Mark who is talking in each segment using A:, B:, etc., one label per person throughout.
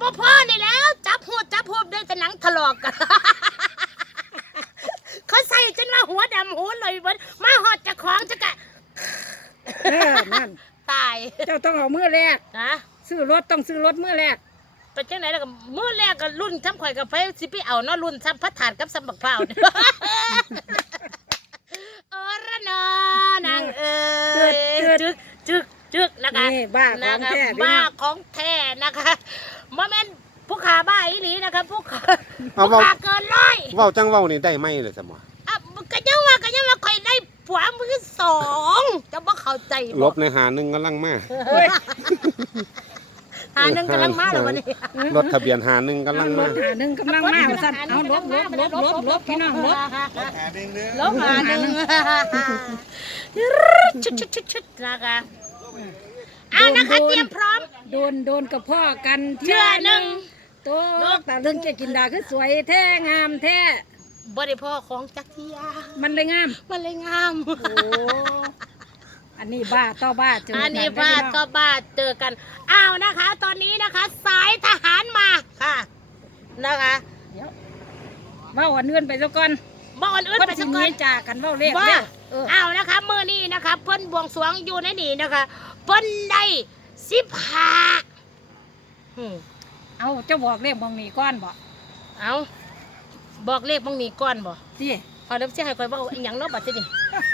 A: บ่พอนี่แล้วจับหูได้แต่หนังถลอกกันเขาใส่จนว่าหัวดำหัวลอยเบิ้มาหอดจากของจะกะ
B: นั่น
A: ตาย
B: เจ้าต้องเอามือแรก
A: นะ
B: ซื้อรถต้องซื้อรถมือแรก
A: เป็นจังไหนแล้วก็มื้อแรกก็รุ่นซ้ำข่อยกับไฟสิไปเอาเนาะรุ่นซ้ำพัดถาดกับซ้ำบักพร้าวโอ้ระนอนางจึกนะคะ
B: บ้าของแท้
A: บ้าของแท้นะคะโมเมนต์ผู้ขาบ้าอีหลีนะคะผู้ขาเกินร้อย
C: เว้าจังเว้านี่ได้ไหมเลยสมอ
A: ก็ยังว่าข่อยได้ผัวมือสองจะบ่เข้าใจ
C: ลบในหาหนึ่งกำลังมา
A: หาหนึ่งกำลังมาเลยวันนี้
C: รถทะเบียนหาหนึ่งกำลังมา
B: หาหนึ่งกำลังมาสั่นเอาลบพี่น้องลบ
A: หาหนึ่งชุดนะคะเอานะคะเตรียมพร้อม
B: โดนกับพ่อกัน
A: เชื่อหนึ่ง
B: ตัวแต่เรื่องเกกินดาคือสวยแท้งามแท้
A: บริพ่อของจักรยา
B: มันเลยงาม
A: โอ้
B: อันนี้บ้าต่อบ้าเจอกัน
A: อันนี้บ้าต่อบ้าเจอกันอ้าวนะคะตอนนี้นะคะสายทหารมาค่ะนะคะ
B: ว่าวันอื่นไปซะก่อน
A: ว่าวันอื่นไปซะก่อน
B: จากกันว่าเลข
A: ว่าอ้าวนะคะเมื่อนี้นะคะเพิ่นบวงสรวงอยู่ในนี่นะคะเพิ่นได้15
B: เอาเจ้าบอกเลขบางนี้ก้อนบ่
A: เอาบอกเลขบางนี้ก้อนบ่
B: สิ
A: เอาเดี๋ยวจะให้คอยบอกอีหยังเนาะบัดนี้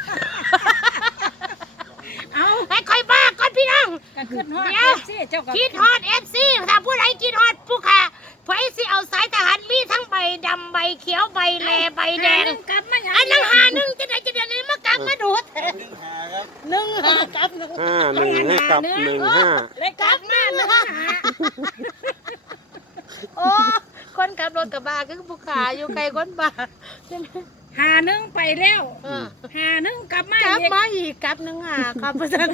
B: เอา
A: ให้คอยบ้าก่อนพี่น้อง
B: กันขึ้นฮอด FC เจ้าก็
A: คิดฮอด FC ถ้าผู้ใดคิดฮอดผู้ค่ะไฟสิเอาสายทหารมีทั้งใบดำใบเขียวใบแลใบแดงอันนั้นหาหนึ่งจะได้จะเดี๋ยวนี้มากลับมาดู1 5กับ
C: 1 5กับ1
B: เลยกลับมา
A: โอ้คนขับรถกับบาคือผู้ขาอยู่ไกลคนบาใช่ไหม
B: 1ไปแล้ว1กลับมา
A: อีกกลับ1 5ครับเพื่อน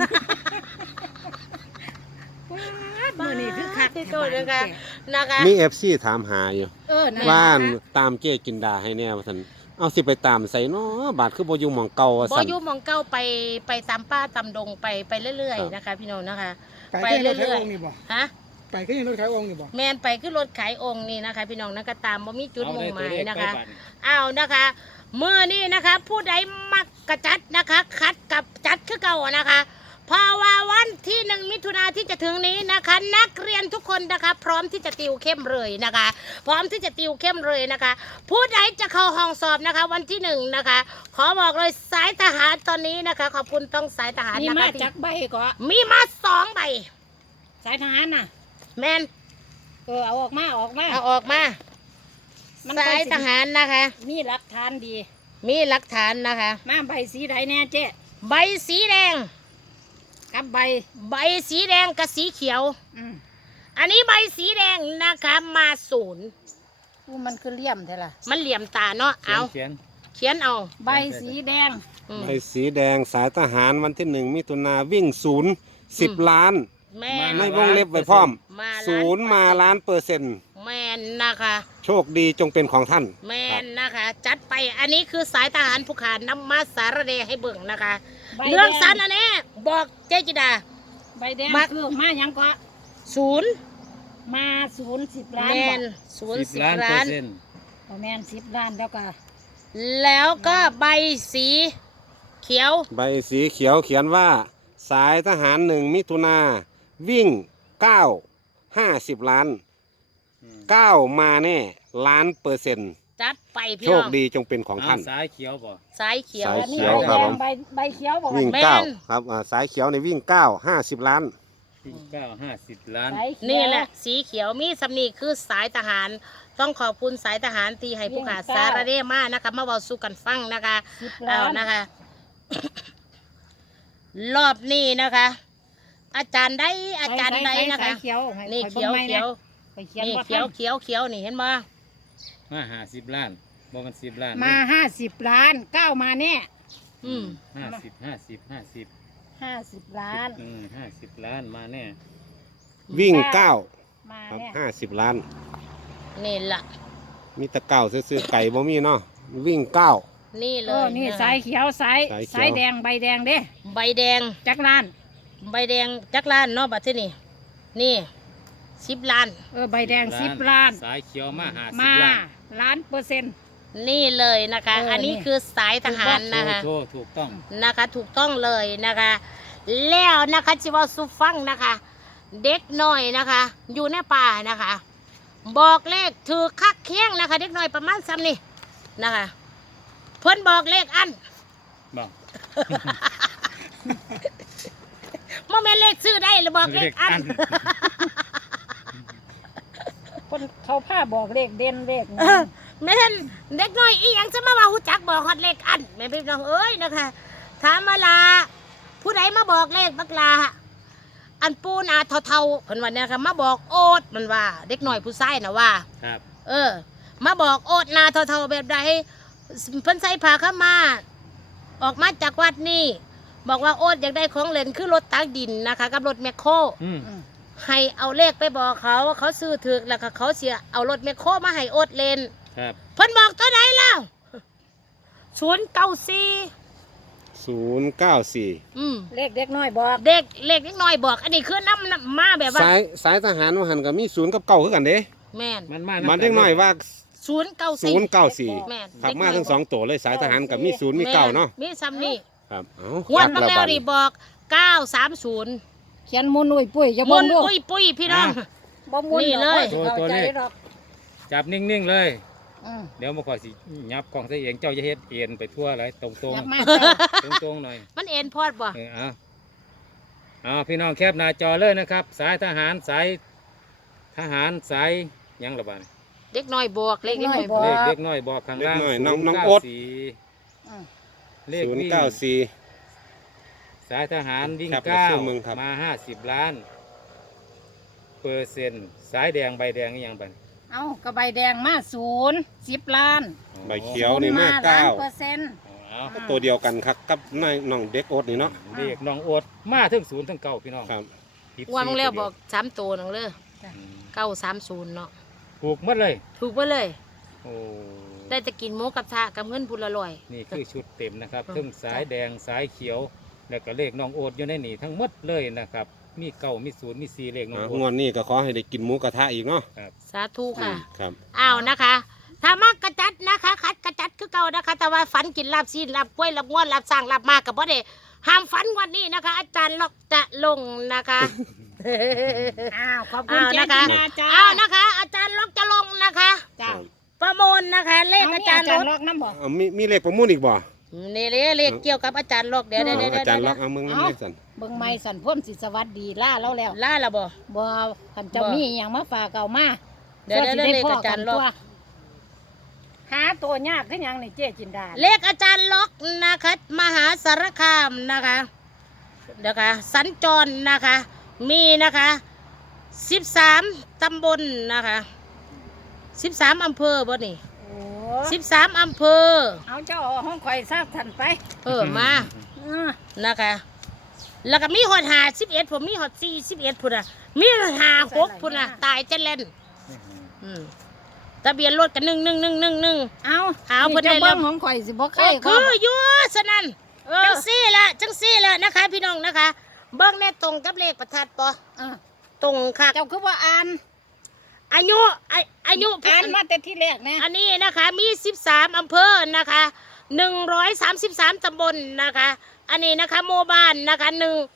B: มือนี่คือคัก
A: ที่ตัวนะคะ
C: มี FC ถามหาอยู่ว่าตามเก้กินดาให้แน่ว่าซั่นเอาสิไปตามใส่เนาะบาดคือบ่อยู่หม่องเก่าว่า
A: ซั่นบ่อยู่หม่องเก่าไปตามป่าตามดงไปเรื่อยๆนะคะพี่น้องนะคะไปเรื่อยๆฮะ
D: ไปขึ้นรถขายองค์นี่บ่
A: แมนไปขึ้นรถขายองค์นี่นะคะพี่น้องนะคะตามบ่มีจุดมุ่งหมายนะคะเอานะคะเมื่อนี้นะคะผู้ใดมักกระจัดนะคะคัดกับจัดคือเก่านะคะเพราะว่าวันที่1 มิถุนายนที่จะถึงนี้นะคะนักเรียนทุกคนนะคะพร้อมที่จะติวเข้มเลยนะคะพร้อมที่จะติวเข้มเลยนะคะผู้ใดจะเข้าห้องสอบนะคะวันที่1นะคะขอบอกเลยสายทหารตอนนี้นะคะขอบคุณต้องสายทหาร
B: นะคะมีมาจักใบก็
A: มีมา2 ใบ
B: สายทหารน่ะ
A: แมน
B: เอาออกมา
A: เอาออกมาสายทหารนะคะ
B: มีหลักฐานดี
A: มีหลักฐานนะคะ
B: มาใบสีใดแน่เจ๊
A: ใบสีแดง
B: กับใบ
A: สีแดงกับสีเขียวอันนี้ใบสีแดงนะคะมา0
B: มันคือเหลี่ยมใช่ล่ะ
A: มันเหลี่ยมตาเนาะเอาเขียนเอา
B: ใบสีแดง
C: ใบสีแดงสายทหารวันที่1 มิถุนายนวิ่ง10 ล้านในวงเล็บไว้พร้อม0มา1,000,000%
A: แมนนะคะ
C: โชคดีจงเป็นของท่าน
A: แมนนะคะจัดไปอันนี้คือสายทหารผู้ขานำมาสารเดให้เบิ่งนะคะเรื่องสั้นอันนี้บอกเจจิดา
B: ใบแดงคือมายังก็
A: 0
B: มา10 ล้าน
A: แมน10 ล้าน
B: แมน10 ล้าน
A: แล้วก็ใบสีเขียว
C: ใบสีเขียวเขียนว่าสายทหาร1 มิถุนายนวิ่ง50 ล้าน9มาแน่1,000,000%
A: จัดไปพี่
C: โชคดีจงเป็นของท่าน
D: สายเขียวบ่
A: สายเขียว
C: ครับผม
B: ใบเขียวบ่
C: วิ่ง9ครับสายเขียวในวิ่ง50 ล้าน
D: 50 ล้าน
A: นี่แหละสีเขียวมีสำนีคือสายทหารต้องขอบคุณสายทหารที่ให้ผู้ขาสารเดมานะคะมาเว้าสู่กันฟังนะคะเอานะคะรอบนี้นะคะ อาจารย์ใดนะคะนี่เขียวนี่เขียวนี่เห็นมั้ย
D: มา50 ล้านบอกกัน10 ล้าน
B: มา50 ล้าน9มาแน่
D: 50
B: ล้าน
D: 50 ล้านมาแน่
C: วิ่ง9ครับ50 ล้าน
A: นี่ล่ะ
C: มีตะเก่าซื้อไก่บ่มีเนาะวิ่ง9
A: นี่เลย
B: นี่สายเขียวสายแดงใบแดงเด้
A: ใบแดง
B: จักรล้าน
A: ใบแดงจักรล้านเนาะบัดที่นี่ 10 ล้าน
B: ใบแดง10 ล้าน
D: สายเขียวมา50
B: มา
D: ล้าน
B: ล้านเปอร์เซ็นต์
A: นี่เลยนะคะ อันนี้คือสายทหารนะคะ
D: โชว์ถูกต้อง
A: นะคะถูกต้องเลยนะคะ แล้วนะคะจิว่าสุฟังนะคะ เด็กน้อยนะคะ อยู่ในป่านะคะ บอกเลขถือคักเคียงนะคะ เด็กน้อยประมาณซ้ำนี่นะคะ เพิ่นบอกเลขอัน
D: บอก
A: โมเมนเลขซื้อได้หรือบอกเลขอัน
B: คนเขาผ้าบอกเลขเด่นเลข
A: แม่นเด็กน้อยอีหยังจะมาว่าหูจักบอกฮอดเลขอันแม่พี่น้องเอ้ยนะคะถามมาลาผู้ใดมาบอกเลขบักลาอันปูนาเท่าๆเพิ่นว่าเนี่ยค่ะมาบอกโอดมันว่า เด็กน้อยผู้ชายน่ะว่า
D: ครับ
A: มาบอกโอดนาเท่าๆแบบใดเพิ่นใส่ผ้าขาวมาออกมาจากวัดนี่บอกว่าโอดอยากได้ของเล่นคือรถตักดินนะคะกับรถแมคโคร ให้เอาเลขไปบอกเขาเขาซื้อถึกแล้วก็เขาเสียเอารถแมคโครมาให้โอดเล่น
D: ครับ
A: เพิ่นบอกตัวไหนแล้ว094
C: 094
B: เลขเด็กน้อยบอก
A: เด็กเล็กนิดหน่อยบอก อันนี้คือน้ำมาแบบว่า
C: สายทหารว่าหันก็มี0กับ9คือกันเด้
A: แม่น
C: มันเด็กน้อยว่า
A: แม่น
C: 094ขับมาทั้ง2ตัวเลยสายทหารกับมี0มี9เนาะ
A: มีซ้ำนี่
C: ครับเอ้า
A: หวดมา
C: ละ
A: แล้ว
C: บัด
A: นี่บอก930
B: เขียนมุนอุ้ยปุ้ยอย่า
A: มุ
B: บ่
A: น
B: นดู
A: ปุ้ยพี่น้อง
B: บ่มุน
A: นี่เลย
B: เข้าใจหรอก
D: จับนิ่งๆเลย
B: อืม
D: เดี๋ยวมาขอยสิยับกล่องใส่เองเจ้าจะเฮ็ดเอ็นไปทั่วเลยตรง
B: อยาก
D: ๆ
B: มาเจ้า
D: ตรงๆหน่อย
A: มันเอ็นพอดบ่
D: เอาพี่น้องแคบหน้าจอเลยนะครับ สายทหารสายทหารสายหยังระบาด
A: เด็กน้อยบอกเล็กนิดหน่อย
D: เลขเด็กน้อยบอกข้างล่าง
C: เด็กน้อยน้อง
D: 094
C: โอ๊ต
D: เลขวิ่ง
C: 094
D: สายทหารวิ่ง
C: ครับ
D: เก้า
C: ชื่อมึงครับ
D: มา50 ล้านเปอร์เซ็นต์สายแดงใบแดงนี่ยังบัน
B: เอากระใบแดงมา10 ล้าน
C: ใบเขียวนี่มา
B: ล้านเปอร์เซ็นต์
D: เอา
C: 9ตัวเดียวกันครับกับน้องเด็กโอ๊ตนี่เนาะ
D: เลขน้องโอ๊ตมาถึง0ถึง9พี่น้อง
C: ครับ
A: ว่ามึงแล้วบอก3ตัวนึงเลย
D: อืม
A: 930เนาะ
D: ถูกหมดเลย
A: ถูกไปเลย
D: โอ้
A: ได้จะกินหมูกระทะกับเงินพุนละร้อย
D: นี่คือชุดเต็มนะครับ
A: อืม
D: ทั้งสายแดงสายเขียว แล้วก็เลขน้องโอ๊ตอยู่ในนี่ทั้งหมดเลยนะครับ มี9มี0มี4เลขน้องโอ๊
C: งว
D: ต
C: ดนี้ก็ขอให้ได้กินหมูกระทะอีกเนาะ
A: สาธุค่ะ
C: ครับ
A: อ้าวนะคะ ถ้ามากกระจัดนะคะ คัดกระจัดคือเก่านะคะ แต่ว่าฝันกินลาบซีนลาบกล้วยลาบง้วนลาบสร้างลาบมากกับพ่อเดห้ามฝันวันนี้นะคะ อาจารย์ล็อกจะลงนะคะ
B: อ้าวขอบคุณ
A: อ้าว
B: เจ๊
A: นะคะ
B: จินดาจ้า
A: อ้าวนะคะ อาจารย์ล็อกจะลงนะคะ
B: จ้า
A: ประมูลนะคะ เลข
B: เอา
A: อา
B: มี
A: จาร
B: อา
A: ย์
B: จาร
A: ล็
B: ย์
A: อก
B: ล็อกน้ำบอก
C: เอามีเลขประมูลอีกบ่
A: นี่เลขเกี่ยวกับอาจารย์ล็อกเดี๋ยวเดี๋ยวเดี๋ยว
C: อาจารย์ล็
A: เดี๋
C: อย ก
A: ว
C: เอามึง
B: เอา
C: น้ำเลขสัน
B: เบิ่งไม้สันพ่นสิสวัสดีล่าแล้วแล้ว
A: ล่าละบ่
B: บ่คันเจ้า
A: บ่
B: มีอหย่างมาฝากเอามา
A: เดี๋ยวเดี๋ยวเดี๋ยวเลขอาจารย์ล็อก
B: หาตัวยากขึ้นยังนี่เจ๊จินดา
A: เลขอาจารย์ล็อกนะคะ มหาสารคามนะคะนะคะสัญจรนะคะ มีนะคะ13ตำบลนะคะ13อำเภอบ่นี่
B: โอ้
A: 13อำเภอ
B: เอาเจ้าเอาห้องข่อยทราบทันไป
A: มา
B: อือ
A: นะคะ แล้วก็มีหอด51ผมมีหอด41พุ่นน่ะมี56พุ่นน่ะตายจะเล่นทะเบียนรถกัน111111
B: เอา
A: เอาเพิ่นได้
B: จ้า
A: แล้
B: เบิ่
A: ว
B: งของข่อยสิบ่ใคร
A: คืออยู่สนั่น
B: เอ
A: จั
B: อง
A: ซี่ละจังซี่ละนะคะ พี่น้องนะคะ เบิ้งแน่ตรงกับเลขประทัดปอ
B: เออ
A: ตรงค่ะ
B: เจ้าคือว่าอ่าน
A: อายุ
B: อ่านมาแต่ที่แรกนะ
A: อันนี้นะคะมี13อำเภอนะคะ133ตำบลนะคะ อันนี้นะคะโมบานนะคะ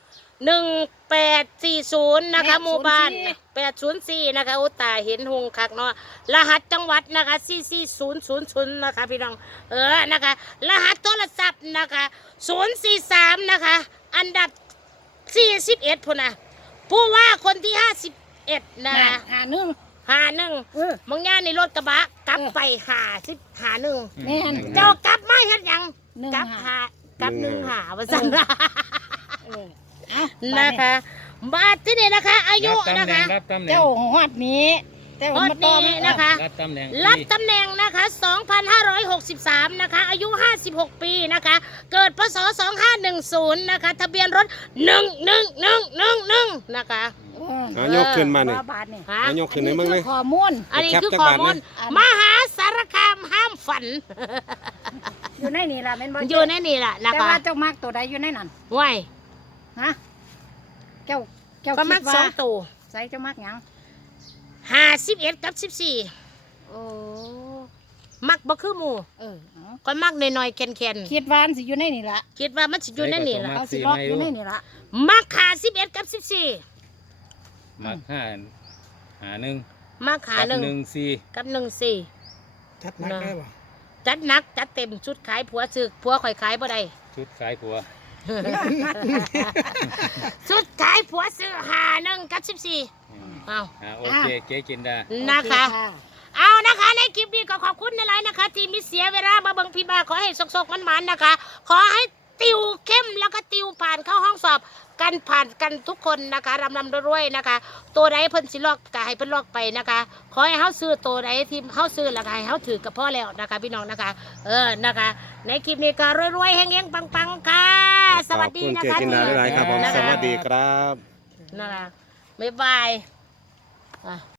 A: 1840นะคะโมบาน804นะคะโอ้ตายเห็นหงคักเนาะรหัสจังหวัดนะคะ44000นะคะพี่น้องนะคะรหัสโทรศัพท์นะคะ043นะคะอันดับ41พุ่นนะผู้ว่าคนที่51นะคะ 51
B: เออ
A: มึงย่าในรถกระบะกลับไป51
B: แม่น
A: เจ้ากลับมาเฮ็ดหยัง
B: หนึ่ง
A: กลับ
B: หา
A: กลับ1 ว่าซั่น
B: เออเอา
A: นะคะบาทที่นี่นะคะ อายุ
D: รับตำ
A: นะ
D: แหน่
A: คะ
D: งรับตำแหน่ง
B: เจ้าฮอดนี้เจ้า
A: ฮอด
B: มาต่อ
A: นี้นะคะ
D: รับตำแหน่ง
A: รับตำแหน่งนะคะ2,563นะคะอายุ56ปีนะคะเกิดพศ2510นะคะทะเบียนรถ11111นะคะ
C: เอายกขึ้นมานี่
B: ว่าบาทนี่
A: ฮะ
C: เอายกขึ้นให้มึงเลย
B: ข้อมูล
A: อันนี้คือ
C: แคปจัก
A: ข้อบ
C: าท
A: มูล
C: นะ
A: มหาสารคามห้ามฝัน
B: อยู่ในนี่ล่ะแม่นบ่
A: อยู่ในนี่แหละนะ
B: แต่
A: คะ
B: ว่าเจ้ามักตัวใดอยู่ในนั้น
A: ไว้
B: ฮะเจ้า
A: ประมาณ
B: คิดว่า
A: 2ตัว
B: ใส่เจ้ามักหยัง
A: 51กับ14
B: โอ้
A: มักบ่คือหมู่
B: เออเอา
A: ก็มักน้อยๆแคน
B: คิดว่ามันสิอยู่ในนี่ละ
A: ๆคิดว่ามันสิอยู่ในนี่ล่ะ
B: เอาสิล็อกอยู่ในนี่ละ
A: มัก51กับ14
D: มักห้าหาหนึ่ง
A: มักหา
D: กับ
A: 1
D: หนึ่งสี่
A: กับ14
E: จัดหนักได้ป่ะ
A: จัดหนักจัดเต็มชุดขายผัวซื้อผัวข่อยขายบ่ได้
D: ชุดขายผัว
A: ชุดขายผัวซื้อ51กับ14
D: อืม
A: เอา
D: โอเคเก๋จินดา
A: นะคะ เอานะคะในคลิปนี้ก็ขอบคุณในไลน์นะคะ ที่มีเสียเวลามาเบิ่งพี่บาขอให้สกๆมันๆนะคะ ขอให้ติวเข้มแล้วก็ติวผ่านเข้าห้องสอบกันผ่านกันทุกคนนะคะรำรวยๆนะคะ ตัวใดเพิ่นสิลอกก็ให้เพิ่นลอกไปนะคะ ขอให้เฮาซื้อตัวใดที่เฮาซื้อแล้วก็ให้เฮาถือกับพ่อแล้วนะคะ พี่น้องนะคะ นะคะ ในคลิปนี้ก็รวยๆเฮงๆปังๆค่ะ สวัสดีนะ
C: ขอบคุณเจ
A: คะ
C: จินดาหลายๆครับผม
A: นะคะ
C: สวัสดีครับ
A: นะคะบ๊ายบาย